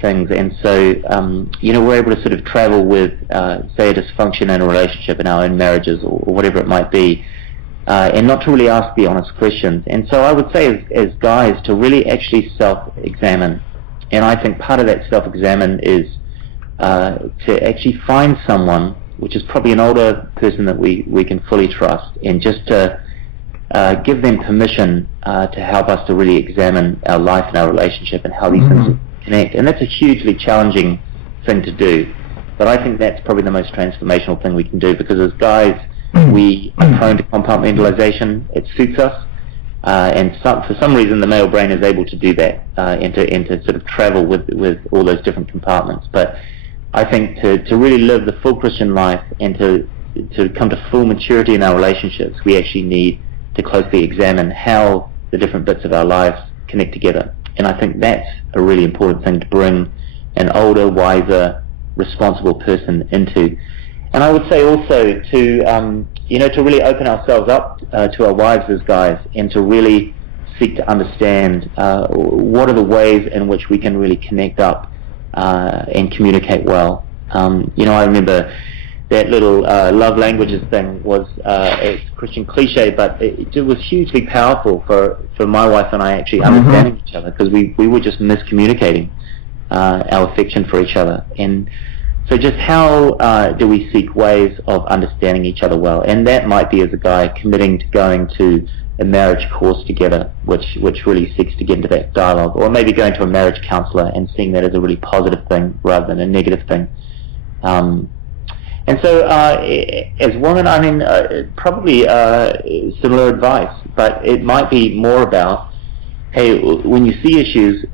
things, and so you know, we're able to sort of travel with, say, a dysfunction in a relationship in our own marriages or whatever it might be, and not to really ask the honest questions. And so I would say, as guys, to really actually self-examine. And I think part of that self-examine is to actually find someone, which is probably an older person that we can fully trust, and just to give them permission to help us to really examine our life and our relationship and how these things connect. And that's a hugely challenging thing to do, but I think that's probably the most transformational thing we can do, because as guys, we are prone to compartmentalization. It suits us, and for some reason the male brain is able to do that, and to sort of travel with all those different compartments. But I think to really live the full Christian life and to come to full maturity in our relationships, we actually need to closely examine how the different bits of our lives connect together. And I think that's a really important thing to bring an older, wiser, responsible person into. And I would say also to you know, to really open ourselves up to our wives as guys, and to really seek to understand what are the ways in which we can really connect up and communicate well. You know, I remember that little love languages thing was a Christian cliche, but it was hugely powerful for my wife and I actually understanding each other, because we were just miscommunicating our affection for each other. And so just how do we seek ways of understanding each other well? And that might be, as a guy, committing to going to a marriage course together, which really seeks to get into that dialogue, or maybe going to a marriage counsellor and seeing that as a really positive thing rather than a negative thing. And so, as women, I mean, probably similar advice, but it might be more about, hey, when you see issues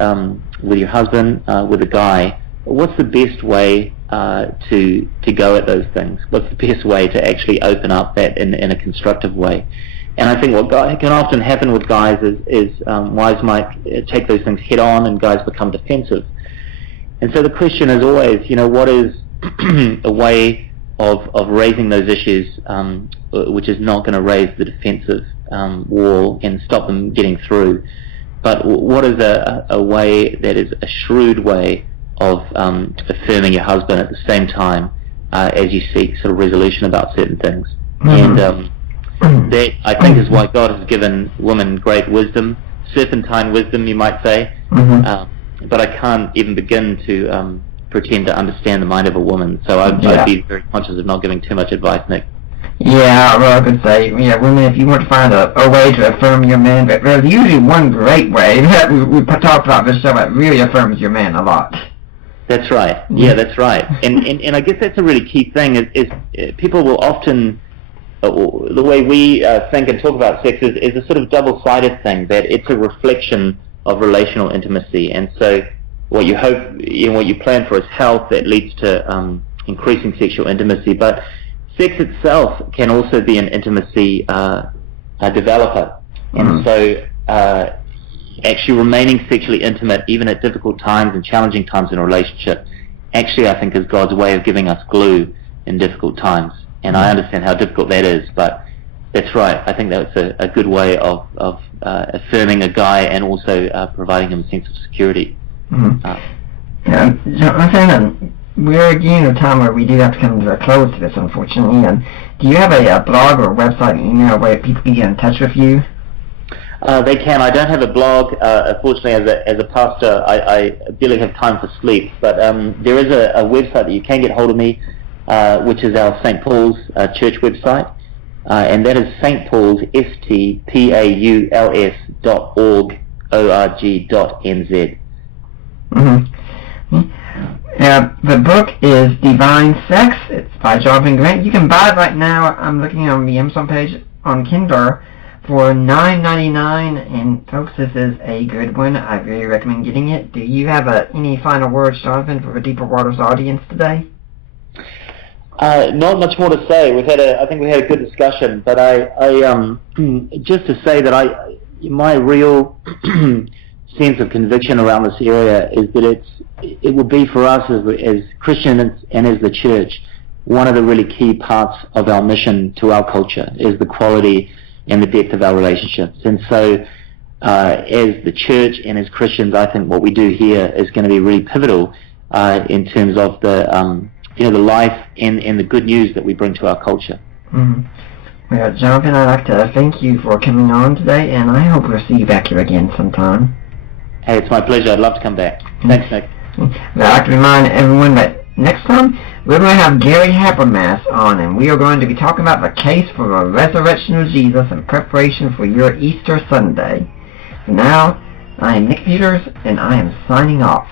with your husband, with a guy, what's the best way to go at those things? What's the best way to actually open up that in a constructive way? And I think what can often happen with guys is wives might take those things head on, and guys become defensive. And so the question is always, what is a way of raising those issues which is not going to raise the defensive wall and stop them getting through? But what is a way that is a shrewd way of affirming your husband at the same time as you seek sort of resolution about certain things? And that, I think, is why God has given women great wisdom, serpentine wisdom, you might say. But I can't even begin to pretend to understand the mind of a woman, so I'd be very conscious of not giving too much advice, Nick. Yeah, well, I could say, women, if you want to find a way to affirm your man, but there's usually one great way that we talked about this show that really affirms your man a lot. That's right. Yeah, that's right. And I guess that's a really key thing is people will often, the way we think and talk about sex is a sort of double-sided thing, that it's a reflection of relational intimacy. And so what you hope, what you plan for is health that leads to increasing sexual intimacy. But sex itself can also be an intimacy developer. And so actually remaining sexually intimate, even at difficult times and challenging times in a relationship, actually I think is God's way of giving us glue in difficult times. And I understand how difficult that is, but that's right. I think that's a good way of affirming a guy and also providing him a sense of security. Jonathan, we're getting a time where we do have to come to a close to this, unfortunately. And do you have a blog or website, email where people can get in touch with you? They can. I don't have a blog. Unfortunately, as a pastor, I barely have time for sleep. But there is a website that you can get hold of me, which is our St. Paul's church website, and that is St. Paul's, stpaulus.org.nz. The book is Divine Sex. It's by Jonathan Grant. You can buy it right now. I'm looking on the Amazon page on Kindle for $9.99, and folks, this is a good one. I really recommend getting it. Do you have any final words, Jonathan, for the Deeper Waters audience today? Not much more to say. I think we had a good discussion, but I just to say that my real sense of conviction around this area is that it will be for us as Christians and as the church, one of the really key parts of our mission to our culture is the quality and the depth of our relationships. And so as the church and as Christians, I think what we do here is going to be really pivotal in terms of the life and the good news that we bring to our culture. Well, Jonathan, I'd like to thank you for coming on today, and I hope we'll see you back here again sometime. Hey, it's my pleasure. I'd love to come back. Thanks, Nick. I'd like to remind everyone that next time we're going to have Gary Habermas on, and we are going to be talking about the case for the resurrection of Jesus in preparation for your Easter Sunday. For now, I am Nick Peters, and I am signing off.